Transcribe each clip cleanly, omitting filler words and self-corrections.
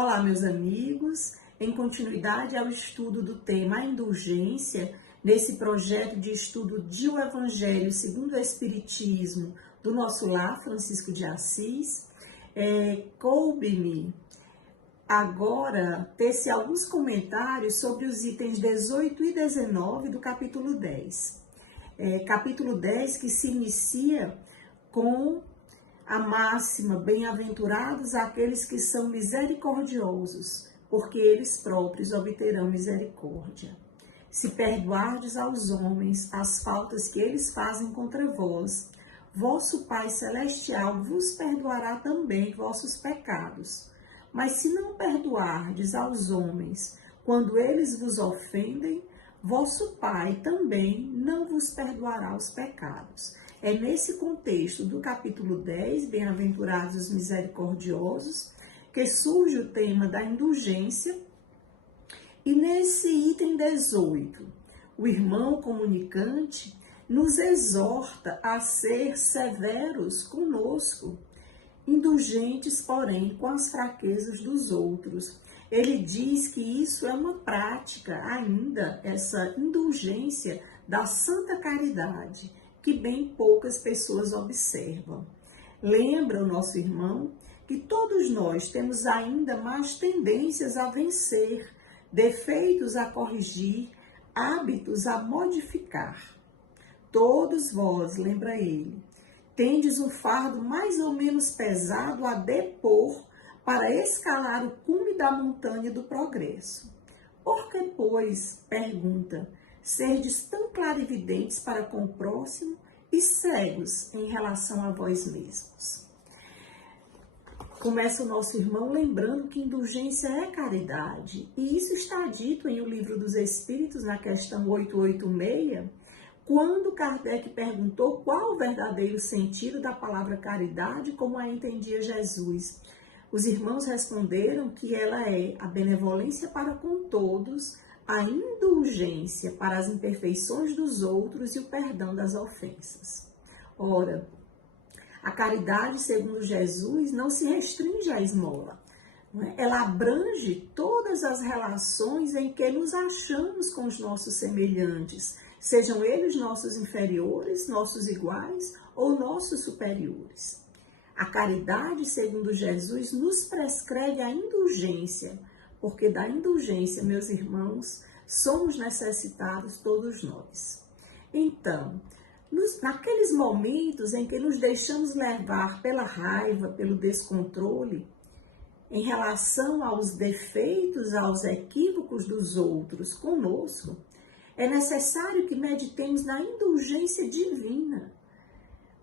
Olá, meus amigos. Em continuidade ao estudo do tema a indulgência, nesse projeto de estudo de O Evangelho segundo o Espiritismo do nosso lar, Francisco de Assis, coube-me agora tecer alguns comentários sobre os itens 18 e 19 do capítulo 10. Capítulo 10 que se inicia com a máxima: bem-aventurados aqueles que são misericordiosos, porque eles próprios obterão misericórdia. Se perdoardes aos homens as faltas que eles fazem contra vós, vosso Pai Celestial vos perdoará também vossos pecados. Mas se não perdoardes aos homens quando eles vos ofendem, vosso Pai também não vos perdoará os pecados. É nesse contexto do capítulo 10, Bem-aventurados os misericordiosos, que surge o tema da indulgência. E nesse item 18, o irmão comunicante nos exorta a ser severos conosco, indulgentes, porém, com as fraquezas dos outros. Ele diz que isso é uma prática ainda, essa indulgência da santa caridade, que bem poucas pessoas observam. Lembra o nosso irmão que todos nós temos ainda mais tendências a vencer, defeitos a corrigir, hábitos a modificar. Todos vós, lembra ele, tendes um fardo mais ou menos pesado a depor para escalar o cume da montanha do progresso. Por que, pois, pergunta, serdes tão clarividentes para com o próximo e cegos em relação a vós mesmos? Começa o nosso irmão lembrando que indulgência é caridade, e isso está dito em O Livro dos Espíritos, na questão 886, quando Kardec perguntou qual o verdadeiro sentido da palavra caridade, como a entendia Jesus. Os irmãos responderam que ela é a benevolência para com todos, a indulgência para as imperfeições dos outros e o perdão das ofensas. Ora, a caridade, segundo Jesus, não se restringe à esmola. Ela abrange todas as relações em que nos achamos com os nossos semelhantes, sejam eles nossos inferiores, nossos iguais ou nossos superiores. A caridade, segundo Jesus, nos prescreve a indulgência, porque da indulgência, meus irmãos, somos necessitados todos nós. Então, naqueles momentos em que nos deixamos levar pela raiva, pelo descontrole, em relação aos defeitos, aos equívocos dos outros conosco, é necessário que meditemos na indulgência divina,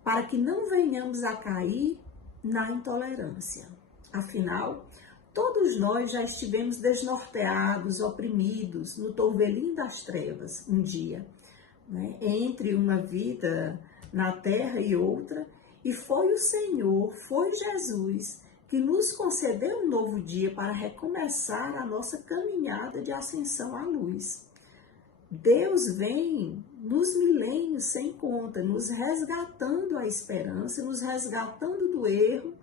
para que não venhamos a cair na intolerância. Afinal, todos nós já estivemos desnorteados, oprimidos, no torvelinho das trevas um dia, entre uma vida na terra e outra, e foi o Senhor, foi Jesus, que nos concedeu um novo dia para recomeçar a nossa caminhada de ascensão à luz. Deus vem nos milênios sem conta, nos resgatando a esperança, nos resgatando do erro,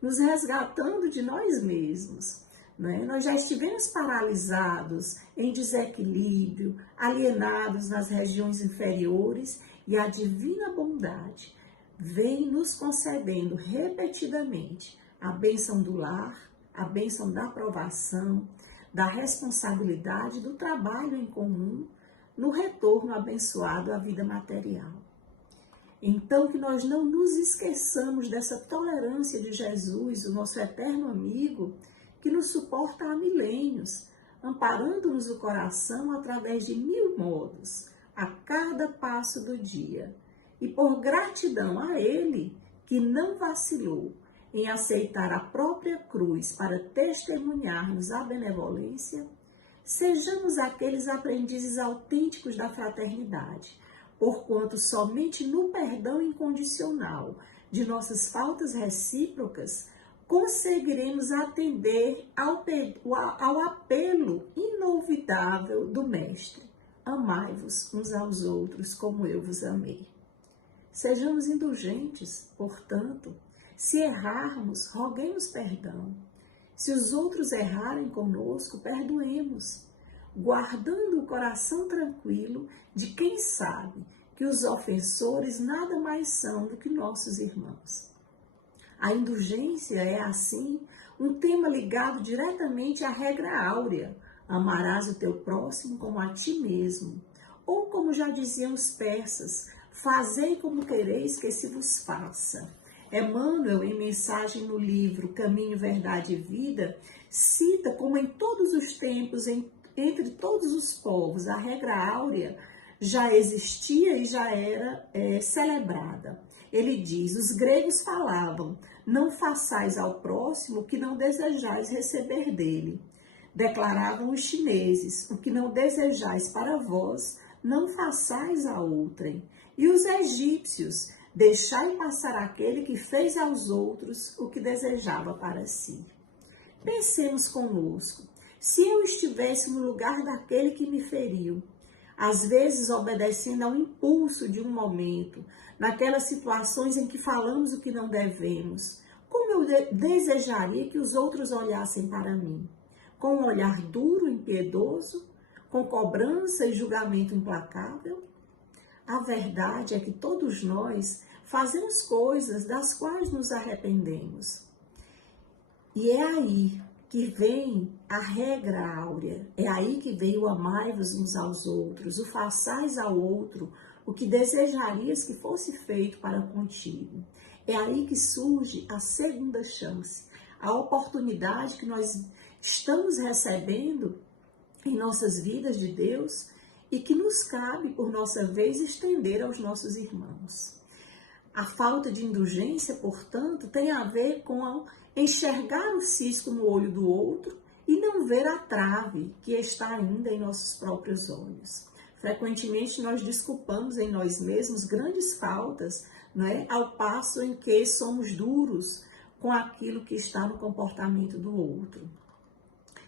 nos resgatando de nós mesmos. Nós já estivemos paralisados, em desequilíbrio, alienados nas regiões inferiores, e a divina bondade vem nos concedendo repetidamente a bênção do lar, a bênção da aprovação, da responsabilidade, do trabalho em comum, no retorno abençoado à vida material. Então, que nós não nos esqueçamos dessa tolerância de Jesus, o nosso eterno amigo, que nos suporta há milênios, amparando-nos o coração através de 1000 modos, a cada passo do dia. E por gratidão a Ele, que não vacilou em aceitar a própria cruz para testemunhar-nos a benevolência, sejamos aqueles aprendizes autênticos da fraternidade, porquanto somente no perdão incondicional de nossas faltas recíprocas conseguiremos atender ao apelo inolvidável do Mestre: amai-vos uns aos outros como eu vos amei. Sejamos indulgentes, portanto, se errarmos, roguemos perdão Se os outros errarem conosco, perdoemos, guardando o coração tranquilo de quem sabe que os ofensores nada mais são do que nossos irmãos. A indulgência é, assim, um tema ligado diretamente à regra áurea: amarás o teu próximo como a ti mesmo. Ou, como já diziam os persas, fazei como quereis que se vos faça. Emmanuel, em mensagem no livro Caminho, Verdade e Vida, cita como em todos os tempos, entre todos os povos, a regra áurea já existia e já era celebrada. Ele diz: os gregos falavam, não façais ao próximo o que não desejais receber dele. Declaravam os chineses, o que não desejais para vós, não façais a outrem. E os egípcios, deixai passar aquele que fez aos outros o que desejava para si. Pensemos conosco, se eu estivesse no lugar daquele que me feriu, às vezes obedecendo ao impulso de um momento, naquelas situações em que falamos o que não devemos, como eu desejaria que os outros olhassem para mim? Com um olhar duro, impiedoso, com cobrança e julgamento implacável? A verdade é que todos nós fazemos coisas das quais nos arrependemos. E é aí que vem a regra áurea, é aí que vem o amai-vos uns aos outros, o façais ao outro o que desejarias que fosse feito para contigo. É aí que surge a segunda chance, a oportunidade que nós estamos recebendo em nossas vidas de Deus e que nos cabe, por nossa vez, estender aos nossos irmãos. A falta de indulgência, portanto, tem a ver com enxergar o cisco no olho do outro e não ver a trave que está ainda em nossos próprios olhos. Frequentemente nós desculpamos em nós mesmos grandes faltas, não é? Ao passo em que somos duros com aquilo que está no comportamento do outro.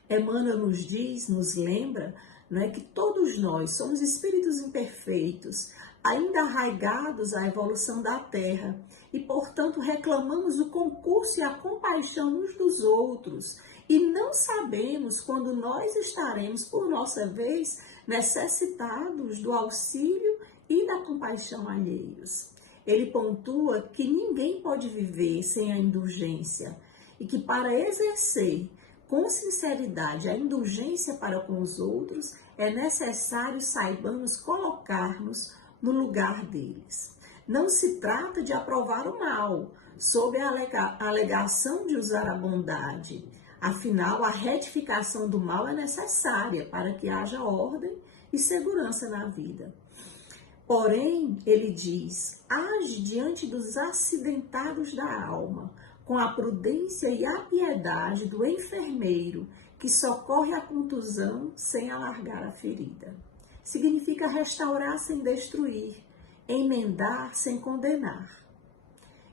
Emmanuel nos diz, nos lembra, não é, que todos nós somos espíritos imperfeitos, ainda arraigados à evolução da Terra e, portanto, reclamamos o concurso e a compaixão uns dos outros e não sabemos quando nós estaremos, por nossa vez, necessitados do auxílio e da compaixão alheios. Ele pontua que ninguém pode viver sem a indulgência e que para exercer com sinceridade a indulgência para com os outros, é necessário saibamos colocar-nos no lugar deles. Não se trata de aprovar o mal, sob a alegação de usar a bondade. Afinal, a retificação do mal é necessária para que haja ordem e segurança na vida. Porém, ele diz, age diante dos acidentados da alma, com a prudência e a piedade do enfermeiro que socorre a contusão sem alargar a ferida. Significa restaurar sem destruir, emendar sem condenar.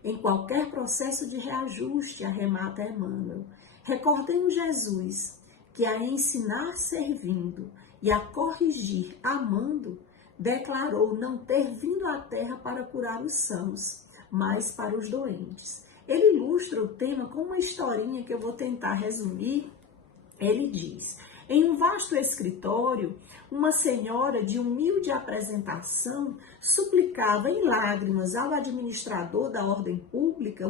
Em qualquer processo de reajuste, arremata Emmanuel, recordemos Jesus, que a ensinar servindo e a corrigir amando, declarou não ter vindo à terra para curar os sãos, mas para os doentes. Ele ilustra o tema com uma historinha que eu vou tentar resumir. Ele diz, em um vasto escritório, uma senhora de humilde apresentação suplicava em lágrimas ao administrador da ordem pública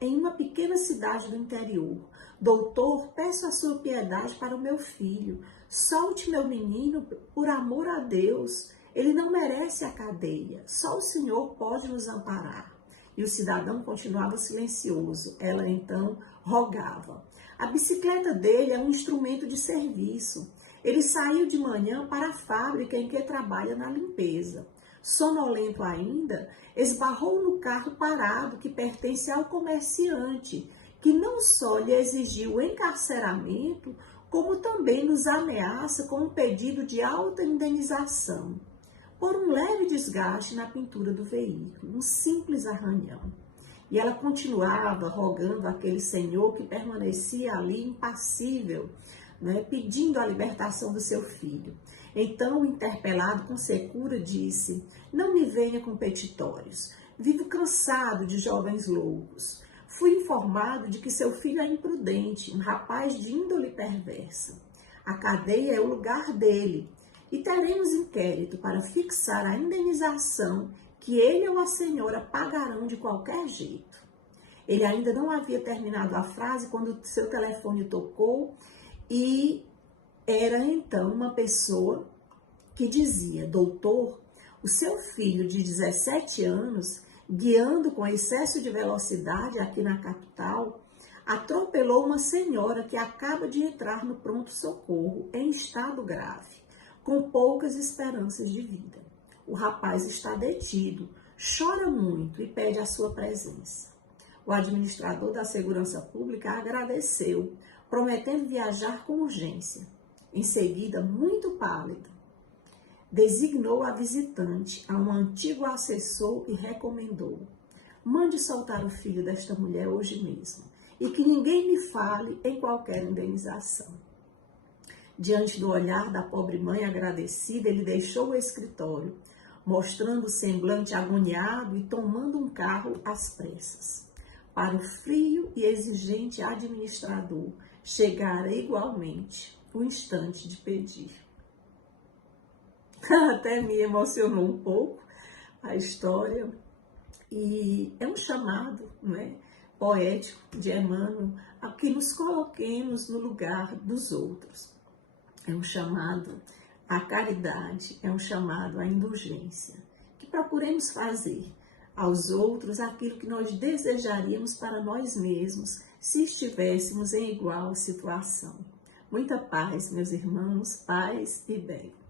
em uma pequena cidade do interior. Doutor, peço a sua piedade para o meu filho. Solte meu menino por amor a Deus. Ele não merece a cadeia. Só o Senhor pode nos amparar. E o cidadão continuava silencioso. Ela então rogava. A bicicleta dele é um instrumento de serviço. Ele saiu de manhã para a fábrica em que trabalha na limpeza. Sonolento ainda, esbarrou no carro parado que pertence ao comerciante, que não só lhe exigiu o encarceramento, como também nos ameaça com um pedido de alta indenização por um leve desgaste na pintura do veículo, um simples arranhão. E ela continuava rogando àquele senhor que permanecia ali impassível, né, pedindo a libertação do seu filho. Então, interpelado com secura, disse, não me venha com petitórios, vivo cansado de jovens loucos. Fui informado de que seu filho é imprudente, um rapaz de índole perversa. A cadeia é o lugar dele e teremos inquérito para fixar a indenização que ele ou a senhora pagarão de qualquer jeito. Ele ainda não havia terminado a frase quando seu telefone tocou e era então uma pessoa que dizia: doutor, o seu filho de 17 anos, guiando com excesso de velocidade aqui na capital, atropelou uma senhora que acaba de entrar no pronto-socorro em estado grave, com poucas esperanças de vida. O rapaz está detido, chora muito e pede a sua presença. O administrador da Segurança Pública agradeceu, prometendo viajar com urgência. Em seguida, muito pálido, designou a visitante a um antigo assessor e recomendou: mande soltar o filho desta mulher hoje mesmo e que ninguém me fale em qualquer indenização. Diante do olhar da pobre mãe agradecida, ele deixou o escritório, mostrando o semblante agoniado e tomando um carro às pressas. Para o frio e exigente administrador, chegara igualmente o instante de pedir. Até me emocionou um pouco a história, e é um chamado, não é, poético de Emmanuel a que nos coloquemos no lugar dos outros. É um chamado à caridade, é um chamado à indulgência, que procuremos fazer aos outros aquilo que nós desejaríamos para nós mesmos se estivéssemos em igual situação. Muita paz, meus irmãos, paz e bem.